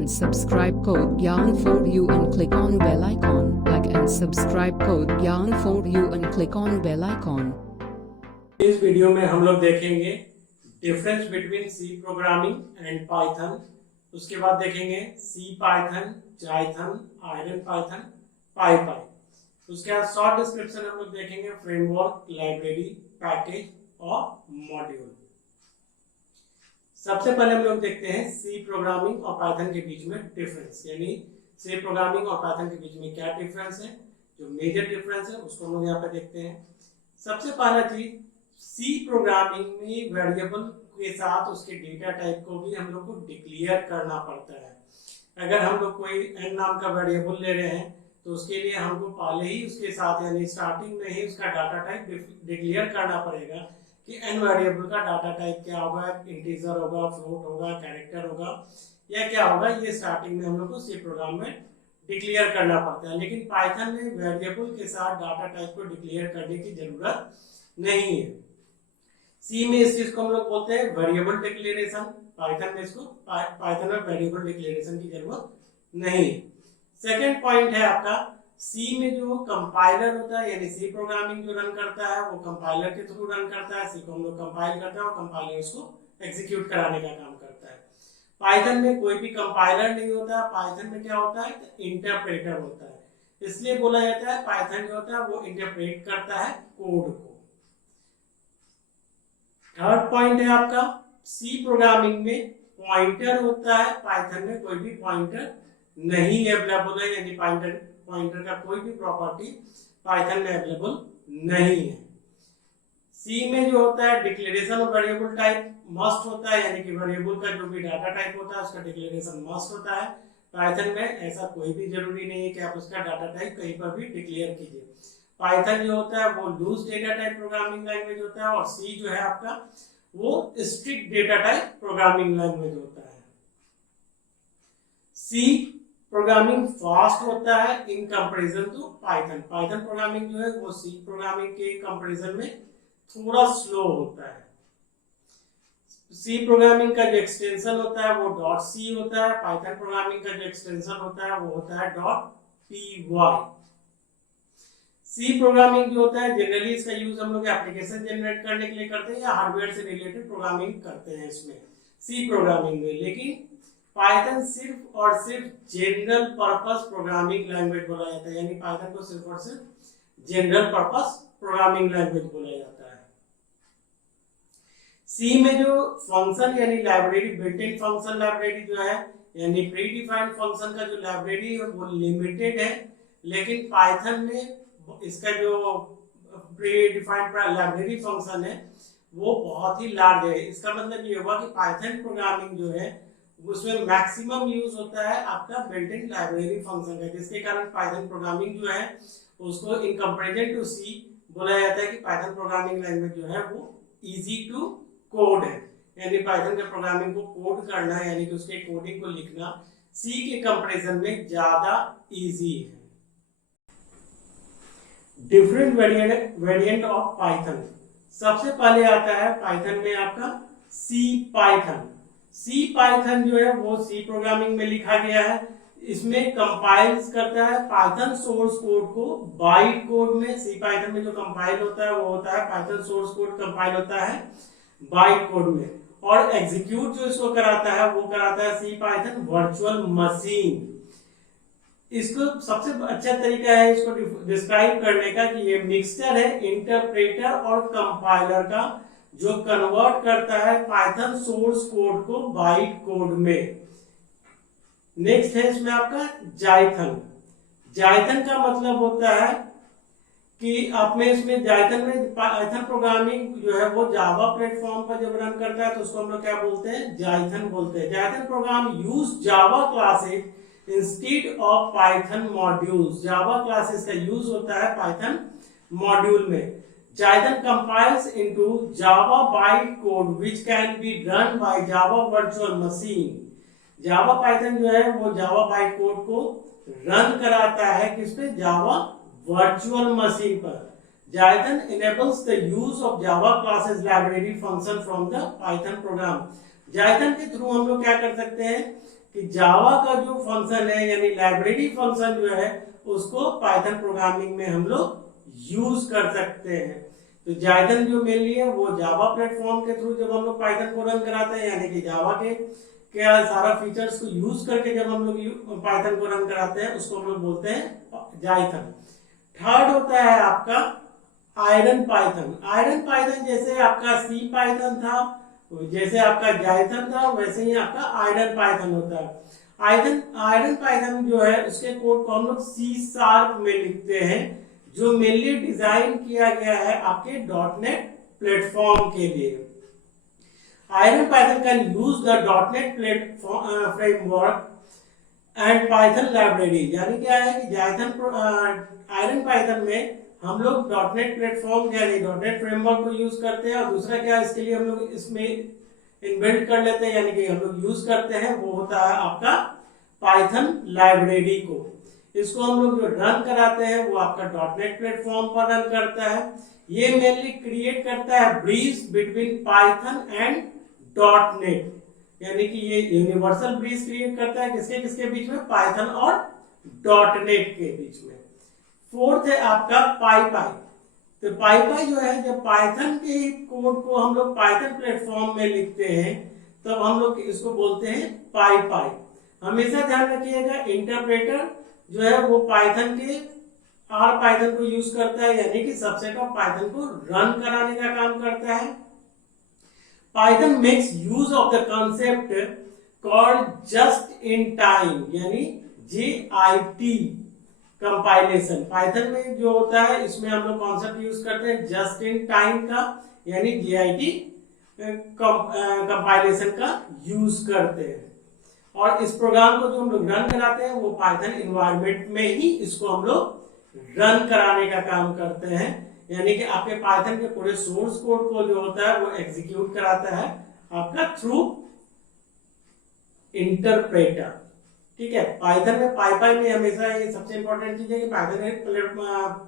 and subscribe code Gyan for you and click on bell icon. Like and subscribe code Gyan for you and click on bell icon. इस video में हम लोग देखेंगे difference between C programming and Python. उसके बाद देखेंगे CPython, Jython, IronPython, PyPy. उसके बाद शॉर्ट डिस्क्रिप्शन हम लोग देखेंगे फ्रेमवर्क, लाइब्रेरी, पैकेज और मॉड्यूल। सबसे पहले हम लोग देखते हैं सी प्रोग्रामिंग और पाइथन के बीच में डिफरेंस, यानी सी प्रोग्रामिंग और पाइथन के बीच में क्या डिफरेंस है, जो मेजर डिफरेंस है उसको हम लोग यहाँ पे देखते हैं। सबसे पहला चीज, सी प्रोग्रामिंग में वेरिएबल के साथ उसके डेटा टाइप को भी हम लोग को डिक्लेयर करना पड़ता है। अगर हम लोग कोई n नाम का वेरिएबल ले रहे हैं तो उसके लिए हमको पहले ही उसके साथ यानी स्टार्टिंग में ही उसका डाटा टाइप डिक्लेयर करना पड़ेगा कि n वेरिएबल का डाटा टाइप क्या होगा, इंटीजर होगा, फ्लोट होगा, कैरेक्टर होगा या क्या होगा। ये स्टार्टिंग में हम लोग को सी प्रोग्राम में डिक्लेयर करना पड़ता है। लेकिन पाइथन में वेरिएबल के साथ डाटा टाइप को डिक्लेयर करने की जरूरत नहीं है। सी में इस चीज को हम लोग बोलते हैं वेरिएबल डिक्लेरेशन, पाइथन में इसको पाइथन में वेरिएबल डिक्लेरेशन की जरूरत नहीं है। सेकेंड पॉइंट है आपका, सी में जो कंपाइलर होता है यानी सी प्रोग्रामिंग जो रन करता है वो कंपाइलर के थ्रू रन करता है। सी को हम लोग कंपाइल करते हैं और कंपाइलर उसको एग्जीक्यूट कराने का काम करता है। पाइथन में कोई भी कंपाइलर नहीं होता। पाइथन में क्या होता है, इंटरप्रेटर होता है। इसलिए बोला जाता है पाइथन जो होता है वो इंटरप्रेट करता है कोड को। थर्ड पॉइंट है आपका, सी प्रोग्रामिंग में पॉइंटर होता है, पाइथन में कोई भी पॉइंटर नहीं अवेलेबल है, यानी पॉइंटर का कोई भी प्रॉपर्टी पाइथन में अवेलेबल नहीं है। सी में जो होता है declaration of variable type must होता है, यानी कि वेरिएबल का जो भी डाटा टाइप होता है उसका डिक्लेरेशन मस्ट होता है। पाइथन में ऐसा कोई भी जरूरी नहीं है कि आप उसका डाटा टाइप कहीं पर भी डिक्लेयर कीजिए। पाइथन जो होता है वो loose data type programming language होता है और सी जो है आपका वो strict data type programming language होता है। सी प्रोग्रामिंग फास्ट होता है in comparison to Python. Python programming जो है वो सी प्रोग्रामिंग के कंपैरिजन में थोड़ा स्लो होता है। सी प्रोग्रामिंग का जो एक्सटेंशन होता है वो डॉट सी होता है। पाइथन प्रोग्रामिंग का जो एक्सटेंशन होता है वो होता है dot P Y. C programming जो होता है जनरली इसका यूज हम लोग एप्लीकेशन जनरेट करने के लिए करते हैं या हार्डवेयर से रिलेटेड प्रोग्रामिंग करते हैं इसमें सी प्रोग्रामिंग में। लेकिन पाइथन सिर्फ और सिर्फ जनरल पर्पस प्रोग्रामिंग लैंग्वेज बोला जाता है, यानी पाइथन को सिर्फ और सिर्फ जनरल पर्पस प्रोग्रामिंग लैंग्वेज बोला जाता है। सी में जो फंक्शन यानी library, built in function library जो है यानी प्री डिफाइंड फंक्शन का जो लाइब्रेरी है वो लिमिटेड है। लेकिन पाइथन में इसका जो प्री डिफाइंड लाइब्रेरी फंक्शन है वो बहुत ही लार्ज है। इसका मतलब ये हुआ कि पाइथन प्रोग्रामिंग जो है उसमें मैक्सिमम यूज होता है आपका बिल्ट इन लाइब्रेरी फंक्शन का, जिसके कारण पाइथन प्रोग्रामिंग जो है उसको इन कंपैरिजन टू सी बोला जाता है कि पाइथन प्रोग्रामिंग लैंग्वेज जो है वो इजी टू कोड है। यानी पाइथन के प्रोग्रामिंग को कोड करना यानी कि उसके कोडिंग को लिखना सी के कंपैरिजन में ज्यादा इजी है। Different variant of Python. सबसे पहले आता है पाइथन में आपका सी पाइथन। सी पाइथन जो है वो सी प्रोग्रामिंग में लिखा गया है। इसमें कंपाइल्स करता है पाइथन सोर्स कोड को बाइट कोड में। सी पाइथन में जो कंपाइल होता है वो होता है पाइथन सोर्स कोड कंपाइल होता है बाइट कोड में, और एग्जीक्यूट जो इसको कराता है वो कराता है सी पाइथन वर्चुअल मशीन। इसको सबसे अच्छा तरीका है इसको डिस्क्राइब करने का कि ये मिक्सचर है इंटरप्रेटर और कंपाइलर का, जो कन्वर्ट करता है पाइथन सोर्स कोड को बाइट कोड में। नेक्स्ट है इसमें आपका जाइथन। जाइथन का मतलब होता है कि आप में इसमें जाइथन में पाइथन प्रोग्रामिंग जो है वो जावा प्लेटफॉर्म पर जब रन करता है तो उसको हम लोग क्या बोलते हैं, जाइथन बोलते हैं। Jython program use Java classes instead of Python modules. Java classes का यूज होता है पाइथन मॉड्यूल में। Python compiles into Java bytecode which can be run by Java virtual machine. Java Python जो है वो Java bytecode को run कराता है किस पे, Java virtual machine पर। Python enables the use of Java classes library function from the Python program. Python के थ्रू हम लोग क्या कर सकते हैं, कि जावा का जो फंक्शन है यानी लाइब्रेरी फंक्शन जो है उसको पाइथन प्रोग्रामिंग में हम लोग यूज कर सकते हैं। तो जाइथन जो मेनली है वो जावा प्लेटफॉर्म के थ्रू जब हम लोग पाइथन को रन कराते हैं यानी कि जावा के क्या सारा फीचर्स को यूज करके जब हम लोग पाइथन को रन कराते हैं उसको हम लोग बोलते हैं जाइथन। थर्ड होता है आपका आयरन पाइथन। आयरन पाइथन जैसे आपका सी पाइथन था, जैसे आपका जाइथन था, वैसे ही आपका आयरन पाइथन होता है। आयरन पाइथन जो है उसके कोड को हम लोग सी शार्प में लिखते हैं, जो मेनली डिजाइन किया गया है आपके डॉटनेट प्लेटफॉर्म के लिए। Iron Python can use the dot net platform framework and Python library. यानी क्या है कि आयरन पाइथन में हम लोग डॉटनेट प्लेटफॉर्म यानी डॉटनेट फ्रेमवर्क को यूज करते हैं, और दूसरा क्या इसके लिए हम लोग इसमें इनबिल्ट कर लेते हैं यानी कि हम लोग यूज करते हैं वो होता है आपका पाइथन लाइब्रेरी को। इसको हम लोग जो रन कराते हैं वो आपका डॉटनेट प्लेटफॉर्म पर रन करता है। ये मेनली क्रिएट करता है bridge between Python and dot net, यानी कि ये यूनिवर्सल ब्रिज क्रिएट करता है किसके किसके बीच में, पाइथन और डॉटनेट के बीच में। फोर्थ है आपका पाईपाई। तो पाईपाई जो है जब पाइथन के कोड को हम लोग पाइथन प्लेटफॉर्म में लिखते हैं तब हम लोग इसको बोलते हैं पाईपाई। हमेशा ध्यान रखिएगा इंटरप्रेटर जो है वो पाइथन के आर पाइथन को यूज करता है, यानी कि सबसेट ऑफ पाइथन को रन कराने का काम करता है। Python makes use of the concept called just in time यानी JIT कंपाइलेशन। पाइथन में जो होता है इसमें हम लोग कॉन्सेप्ट यूज करते हैं जस्ट इन टाइम का, यानी JIT कंपाइलेशन का यूज करते हैं। और इस प्रोग्राम को जो हम लोग रन कराते हैं वो पाइथन एनवायरनमेंट में ही इसको हम लोग रन कराने का काम करते हैं, यानी कि आपके पाइथन के पूरे सोर्स कोड को जो होता है वो एग्जीक्यूट कराता है आपका थ्रू इंटरप्रेटर। ठीक है, पाइथन में पाईपाई में हमेशा ये सबसे इंपॉर्टेंट चीज है कि पाइथन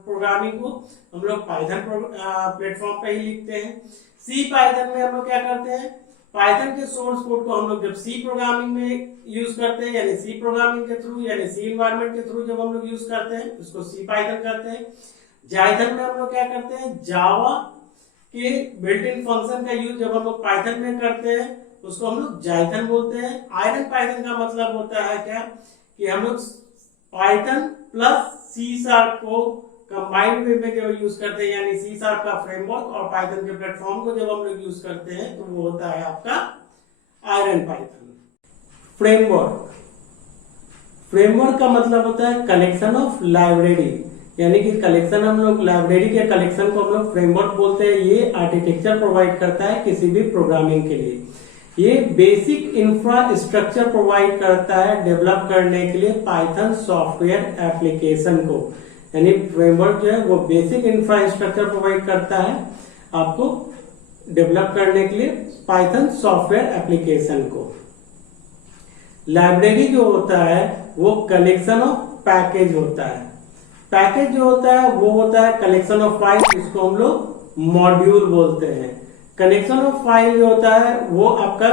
प्रोग्रामिंग को हम लोग पाइथन प्लेटफॉर्म पे ही लिखते हैं। सी पाइथन में हम लोग क्या करते हैं, पाइथन के सोर्स कोड को हम लोग जब सी प्रोग्रामिंग में यूज करते हैं यानी सी प्रोग्रामिंग के थ्रू यानी सी एनवायरनमेंट के थ्रू जब हम लोग यूज करते हैं उसको सी पाइथन करते हैं। जाइथन में हम लोग क्या करते हैं, जावा के बिल्ट इन फंक्शन का यूज जब हम लोग पाइथन में करते हैं उसको हम लोग जाइथन बोलते हैं। आयरन पाइथन का मतलब होता है क्या कि हम लोग पाइथन प्लस सी शार्प को कंबाइंड वे में जब यूज करते हैं यानी सी शार्प का फ्रेमवर्क और पाइथन के प्लेटफॉर्म को जब हम लोग यूज करते हैं तो वो होता है आपका आयरन पाइथन। फ्रेमवर्क का मतलब होता है कलेक्शन ऑफ लाइब्रेरी, यानी कि कलेक्शन हम लोग लाइब्रेरी के कलेक्शन को हम लोग फ्रेमवर्क बोलते हैं। ये आर्किटेक्चर प्रोवाइड करता है किसी भी प्रोग्रामिंग के लिए। ये बेसिक इंफ्रास्ट्रक्चर प्रोवाइड करता है डेवलप करने के लिए पाइथन सॉफ्टवेयर एप्लीकेशन को, यानी फ्रेमवर्क जो है वो बेसिक इंफ्रास्ट्रक्चर प्रोवाइड करता है आपको डेवलप करने के लिए पाइथन सॉफ्टवेयर एप्लीकेशन को। लाइब्रेरी जो होता है वो कलेक्शन ऑफ पैकेज होता है। पैकेज जो होता है वो होता है कलेक्शन ऑफ फाइल, जिसको हम लोग मॉड्यूल बोलते हैं। कनेक्शन ऑफ फाइल जो होता है वो आपका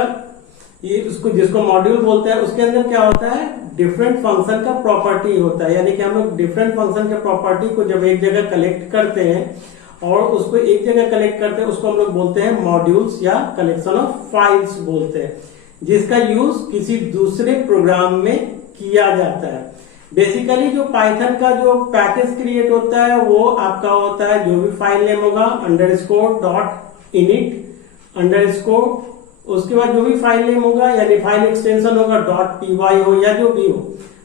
ये उसको जिसको मॉड्यूल बोलते हैं उसके अंदर क्या होता है, डिफरेंट फंक्शन का प्रॉपर्टी होता है, यानी कि हम लोग डिफरेंट फंक्शन के प्रॉपर्टी को जब एक जगह कलेक्ट करते हैं और उसको एक जगह कलेक्ट करते हैं उसको हम लोग बोलते हैं मॉड्यूल्स या कलेक्शन ऑफ फाइल्स बोलते हैं, जिसका यूज किसी दूसरे प्रोग्राम में किया जाता है। बेसिकली जो पाइथन का जो पैकेज क्रिएट होता है वो आपका होता है जो भी फाइल नेम होगा $.init उसके बाद जो भी फाइल नेम होगा यानी फाइल एक्सटेंशन होगा .py हो या जो भी हो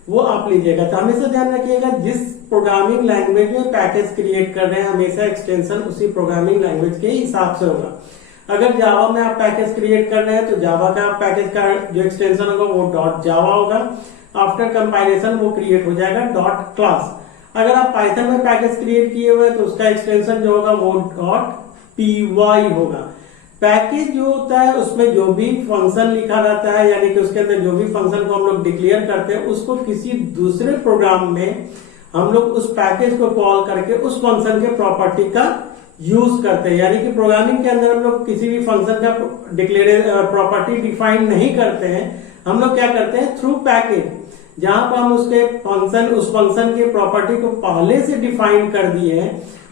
वो आप लीजिएगा। तो हमेशा ध्यान रखिएगा जिस प्रोग्रामिंग लैंग्वेज में पैकेज क्रिएट कर रहे हैं हमेशा एक्सटेंशन उसी प्रोग्रामिंग लैंग्वेज के हिसाब से होगा। अगर जावा में आप पैकेज क्रिएट कर रहे हैं तो जावा का पैकेज का जो एक्सटेंशन होगा वो .java होगा। आफ्टर कंपाइलेशन वो क्रिएट हो जाएगा .class। अगर आप पाइथन में पैकेज क्रिएट किए हुए तो उसका एक्सटेंशन जो होगा वो .py होगा। पैकेज जो होता है उसमें जो भी फंक्शन लिखा रहता है यानी कि उसके अंदर जो भी फंक्शन को हम लोग डिक्लेयर करते हैं उसको किसी दूसरे प्रोग्राम में हम लोग उस पैकेज को कॉल करके उस फंक्शन के प्रॉपर्टी का यूज करते हैं। यानी कि प्रोग्रामिंग के अंदर हम लोग किसी भी फंक्शन का प्रॉपर्टी डिफाइन नहीं करते हैं, हम लोग क्या करते हैं, थ्रू पैकेज जहां पर हम उसके फंक्शन, उस फंक्शन के प्रॉपर्टी को पहले से डिफाइन कर दिए हैं,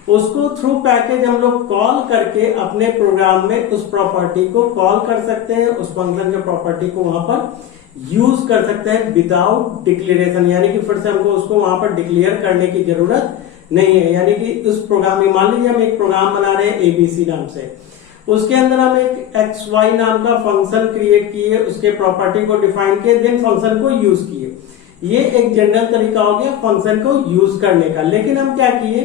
उसको थ्रू पैकेज हम लोग कॉल करके अपने प्रोग्राम में उस प्रॉपर्टी को कॉल कर सकते हैं, उस फंक्शन के प्रॉपर्टी को वहां पर यूज कर सकते हैं विदाउट डिक्लेरेशन, यानी कि फिर से हमको उसको वहां पर डिक्लेयर करने की जरूरत नहीं है। यानी कि उस प्रोग्राम में मान लीजिए हम एक प्रोग्राम बना रहे हैं एबीसी नाम से, उसके अंदर हम एक एक्स वाई नाम का फंक्शन क्रिएट किए, उसके प्रॉपर्टी को डिफाइन किए, देन फंक्शन को यूज किए। ये एक जनरल तरीका हो गया फंक्शन को यूज करने का। लेकिन हम क्या किए,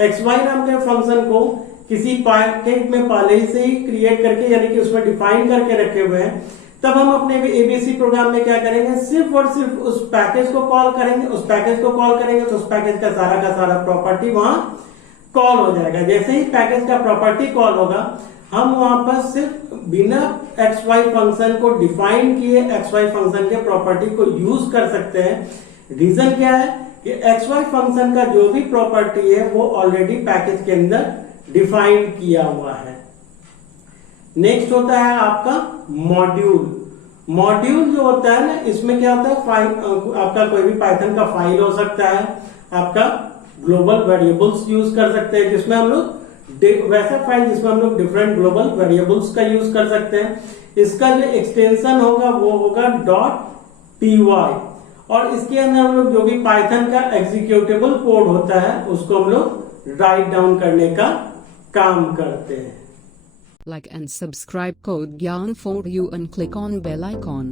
एक्स वाई नाम के फंक्शन को किसी पैकेज में पहले ही से ही क्रिएट करके, यानी कि उसमें डिफाइन करके रखे हुए हैं, तब हम अपने एबीसी प्रोग्राम में क्या करेंगे, सिर्फ और सिर्फ उस पैकेज को कॉल करेंगे। उस पैकेज को कॉल करेंगे तो उस पैकेज का सारा प्रॉपर्टी वहां कॉल हो जाएगा। जैसे ही पैकेज का प्रॉपर्टी कॉल होगा, हम वहां पर सिर्फ बिना एक्स वाई फंक्शन को डिफाइन किए एक्स वाई फंक्शन के प्रॉपर्टी को यूज कर सकते हैं। रीजन क्या है कि एक्स वाई फंक्शन का जो भी प्रॉपर्टी है वो ऑलरेडी पैकेज के अंदर डिफाइन किया हुआ है। नेक्स्ट होता है आपका मॉड्यूल। मॉड्यूल जो होता है ना, इसमें क्या होता है, फाइल, आपका कोई भी पाइथन का फाइल हो सकता है, आपका ग्लोबल वेरिएबल्स यूज कर सकते हैं, जिसमें हम लोग वैसा फाइल जिसमें हम लोग डिफरेंट ग्लोबल वेरिएबल्स का यूज कर सकते हैं। इसका जो एक्सटेंशन होगा वो होगा .py, और इसके अंदर हम लोग जो भी पाइथन का एग्जीक्यूटेबल कोड होता है उसको हम लोग राइट डाउन करने का काम करते हैं। Like and subscribe code Gyan for you and click on bell icon.